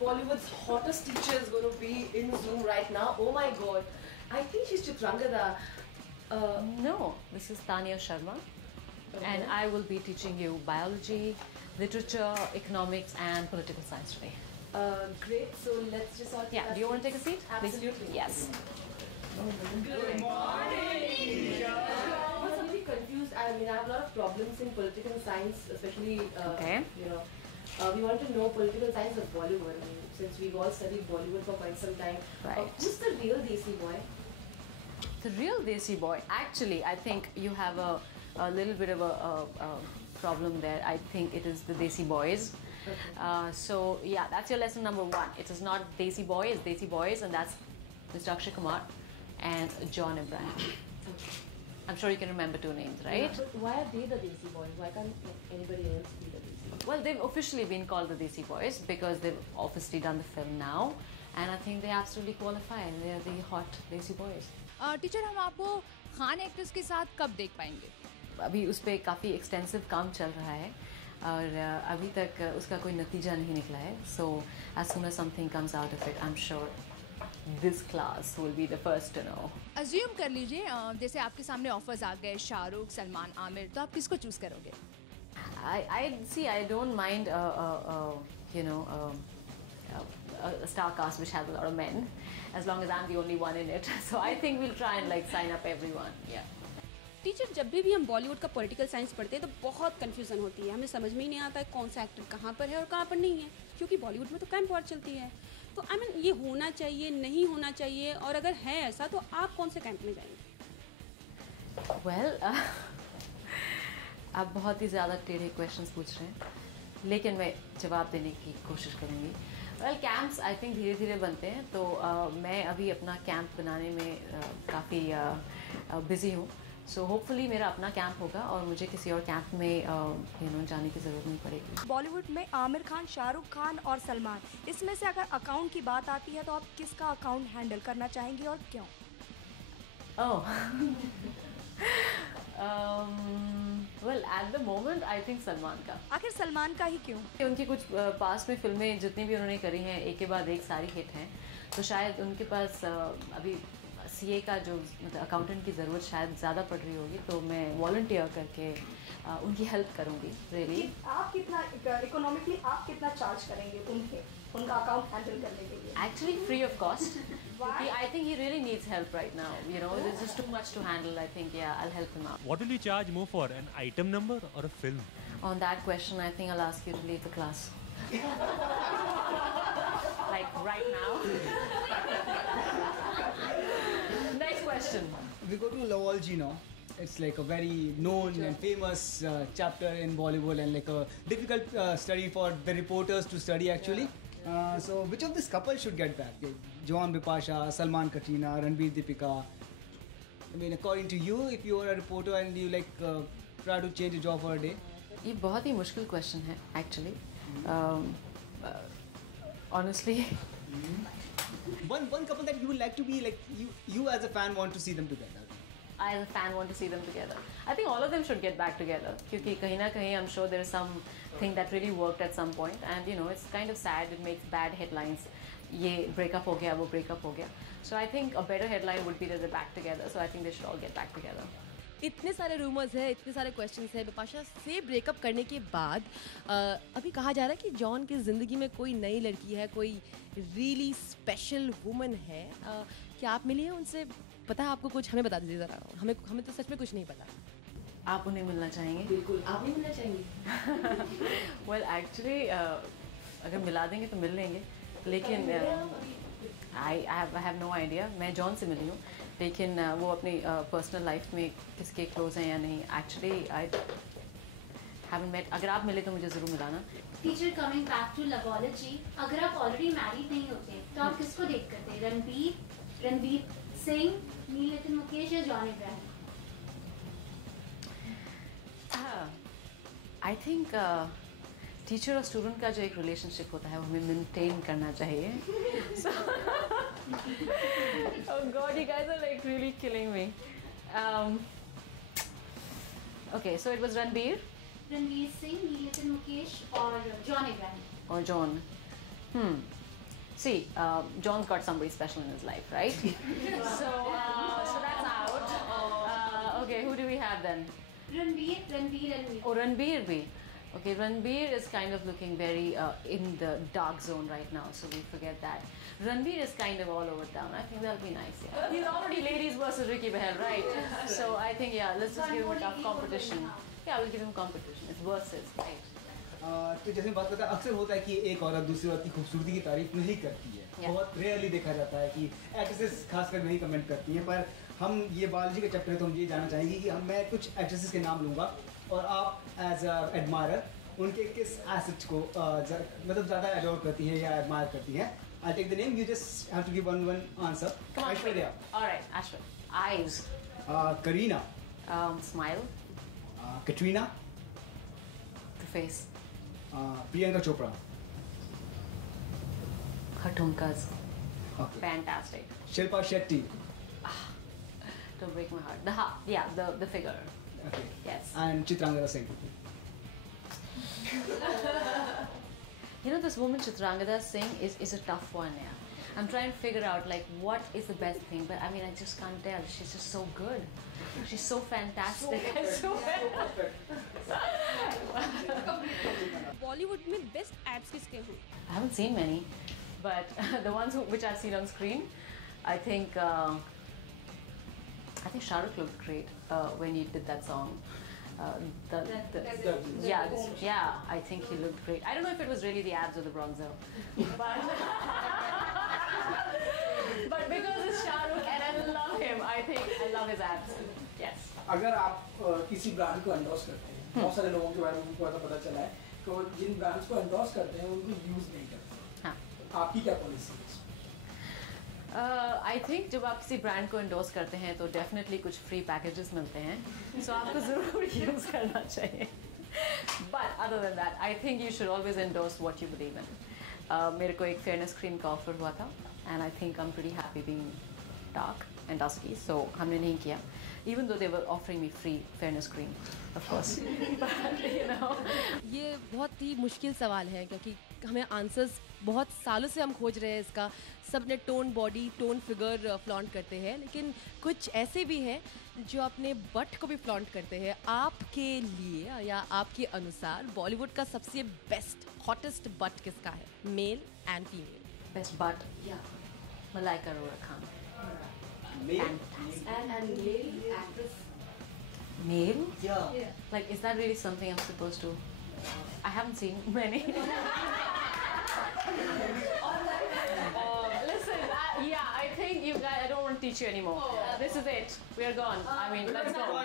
Bollywood's hottest teacher is going to be in Zoom right now. Oh my god. I think she's Chitrangada. No, this is Tanya Sharma. Okay. And I will be teaching you biology, literature, economics and political science today. Great. So let's just all take do you want to take a seat? Absolutely. Please? Yes. Good morning, teacher. I was a bit confused. I mean, I have a lot of problems in political science, especially, we want to know political science of Bollywood. I mean, since we've all studied Bollywood for quite some time. Right. Who's the real Desi boy? The real Desi boy? Actually, I think you have a little bit of a problem there. I think it is the Desi boys. Okay. So, yeah, that's your lesson number 1. It is not Desi boy, it's Desi boys, and that's Mr. Akshay Kumar and John Abraham. I'm sure you can remember 2 names, right? Yeah, but why are they the Desi boys? Why can't anybody else be the Desi boys? Well, they've officially been called the Desi boys because they've obviously done the film now, and I think they absolutely qualify and they're the hot Desi boys. Teacher हम आपको Khan actress के साथ कब देख पाएंगे? अभी उस पर काफ़ी एक्सटेंसिव काम चल रहा है और अभी तक उसका कोई नतीजा नहीं निकला है. So as soon as something comes out of it, I'm sure this class will be the first to know. Assume कर लीजिए जैसे आपके सामने ऑफर्स आ गए शाहरुख, सलमान, आमिर, तो आप किसको चूज करोगे? I don't mind a star cast which has a lot of men, as long as I'm the only one in it. So I think we'll try and sign up everyone. Yeah. Teacher जब भी हम बॉलीवुड का political science पढ़ते हैं तो बहुत confusion होती है. हमें समझ में ही नहीं आता है कौन सा एक्टर कहाँ पर है और कहाँ पर नहीं है, क्योंकि बॉलीवुड में तो कैंप वॉर चलती है. तो आई मीन ये होना चाहिए, नहीं होना चाहिए, और अगर है ऐसा तो आप कौन से कैंप में जाएंगे? Well, आप बहुत ही ज़्यादा टेढ़े क्वेश्चंस पूछ रहे हैं, लेकिन मैं जवाब देने की कोशिश करूँगी. वेल, कैंप्स आई थिंक धीरे धीरे बनते हैं, तो मैं अभी अपना कैंप बनाने में काफ़ी बिजी हूँ. सो होपफुली मेरा अपना कैंप होगा और मुझे किसी और कैंप में जाने की ज़रूरत नहीं पड़ेगी. बॉलीवुड में आमिर खान, शाहरुख खान और सलमान, इसमें से अगर अकाउंट की बात आती है तो आप किसका अकाउंट हैंडल करना चाहेंगी और क्यों? Well, at the moment I think Salman का. आखिर सलमान का ही क्यों? उनकी कुछ पास में फिल्में जितनी भी उन्होंने करी हैं एक के बाद एक सारी हिट हैं, तो शायद उनके पास अभी सीए का जो मतलब अकाउंटेंट की ज़रूरत शायद ज़्यादा पड़ रही होगी, तो मैं वॉलंटियर करके उनकी हेल्प करूँगी. रियली आप कितना इकोनॉमिकली आप कितना चार्ज करेंगे उनका अकाउंट हैंडल करने के लिए? Actually free of cost. I think he really needs help right now. There's just too much to handle. I think, I'll help him out. What will you charge more for, an item number or a film? On that question, I think I'll ask you to leave the class. Like right now. Next question. We go to Lavalji now. It's like a very known and famous chapter in Bollywood, and like a difficult study for the reporters to study actually. So which of this couple should get back? John Bipasha, Salman Katrina, Ranbir Deepika. I mean, according to you, if you are a reporter and you try to change a job for a day. ये बहुत ही मुश्किल question है actually. Honestly. One couple that you would like to be like, you as a fan want to see them together. I as a fan want to see them together. I think all of them should get back together. क्योंकि कहीं ना कहीं I'm sure there is something that really worked at some point, and it's kind of sad. It makes bad headlines. ये breakup हो गया, वो breakup हो गया. So I think a better headline would be that they're back together. So I think they should all get back together. इतने सारे rumours है, इतने सारे क्वेश्चंस है. बिपाशा से ब्रेकअप करने के बाद अभी कहा जा रहा है कि जॉन की ज़िंदगी में कोई नई लड़की है, कोई रियली स्पेशल वुमन है. क्या आप मिली हैं उनसे? पता है आपको कुछ? हमें बता दीजिए ज़रा. हमें तो सच में कुछ नहीं पता. आप उन्हें मिलना चाहेंगे? बिल्कुल, आप नहीं मिलना चाहेंगे? Well, actually, अगर मिला देंगे तो मिल लेंगे, लेकिन I have no idea. मैं जॉन से मिली हूँ, लेकिन वो अपनी पर्सनल लाइफ में किसके क्लोज हैं या नहीं, एक्चुअली आई haven't met. अगर आप मिले तो मुझे ज़रूर मिलाना. Teacher, coming back to Loveology, अगर आप ऑलरेडी मैरिड नहीं होते तो आप किसको डेट करते? रणवीर सिंह, नील नितिन मुकेश या John Ibrahim? I think teacher और स्टूडेंट का जो एक रिलेशनशिप होता है वो हमें मेंटेन करना चाहिए. Oh God, you guys are like really killing me. Okay, so it was Ranveer Singh, नील नितिन मुकेश और जॉन इब्राहिम. और John. See, John's got somebody special in his life, right? So that's out. Okay, who do we have then? Ranveer. Oh, Ranveer bhi. Okay, Ranveer is kind of looking very in the dark zone right now, so we forget that. Ranveer is kind of all over town. I think that'll be nice. Yeah. He's already ladies versus Ricky Behel, right? So I think let's just give him a tough competition. Yeah, we'll give him competition. It's versus, right? तो जैसे बात करते हैं अक्सर होता है कि एक औरत दूसरी औरत की खूबसूरती की तारीफ नहीं करती है. बहुत रेयरली देखा जाता है कि एक्ट्रेसेस खासकर नहीं कमेंट करती हैं, पर हम ये बायोलॉजी का चैप्टर है तो हम ये जानना चाहेंगे कि मैं कुछ एक्ट्रेसेस के नाम लूँगा और आप एज अ एडमायरर उनके किस एसेट को मतलब ज़्यादा एडोर करती हैं या एडमायर करती हैं. I'll take the name. You just have to give one answer. Come on, Aishwarya. All right, Ashwin. Eyes. Kareena. Smile. Katrina. The face. Priyanka Chopra. Her tumkas. Okay. Fantastic. Shilpa Shetty. Don't break my heart. The figure. Okay. Yes. And Chitrangada Singh. You know, this woman Chitrangada Singh is a tough one, yeah. I'm trying to figure out like what is the best thing, but I mean I just can't tell. She's just so good. She's so fantastic. Bollywood में best abs किसके हैं? I haven't seen many, but the ones which I've seen on screen, I think Shah Rukh looked great when he did that song. I think he looked great. I don't know if it was really the abs or the bronzer, but because it's Shah Rukh and I love him, I think I love his abs. Yes. अगर आप किसी brand को endorse करते हैं, बहुत सारे लोगों के बारे में उनको पता चला है कि वो जिन ब्रांड्स को एंडोर्स करते हैं उनको यूज नहीं करते. हाँ. आपकी क्या पॉलिसी है? I think जब आप किसी ब्रांड को एंडोर्स करते हैं तो डेफिनेटली कुछ फ्री पैकेजेस मिलते हैं, सो आपको ज़रूर यूज़ करना चाहिए. But other than that, I think you should always endorse what you believe in. मेरे को एक फेयरनेस क्रीम का ऑफर हुआ था, and I think I'm pretty happy being dark and dusky, so हमने नहीं किया. Even though they were offering me free fairness cream, of course. But you know, ये बहुत ही मुश्किल सवाल है क्योंकि हमें आंसर्स बहुत सालों से हम खोज रहे हैं इसका. सब ने tone body tone figure flaunt करते हैं, लेकिन कुछ ऐसे भी हैं जो अपने बट को भी फ्लॉन्ट करते हैं. आपके लिए या आपके अनुसार बॉलीवुड का सबसे बेस्ट हॉटेस्ट बट किसका है, male and female? best butt, Malaika Arora Khan. And male actress. Male? Yeah. Like, is that really something I'm supposed to? I haven't seen many. Listen, I think you guys, I don't want to teach you anymore. This is it. We are gone. I mean, let's go.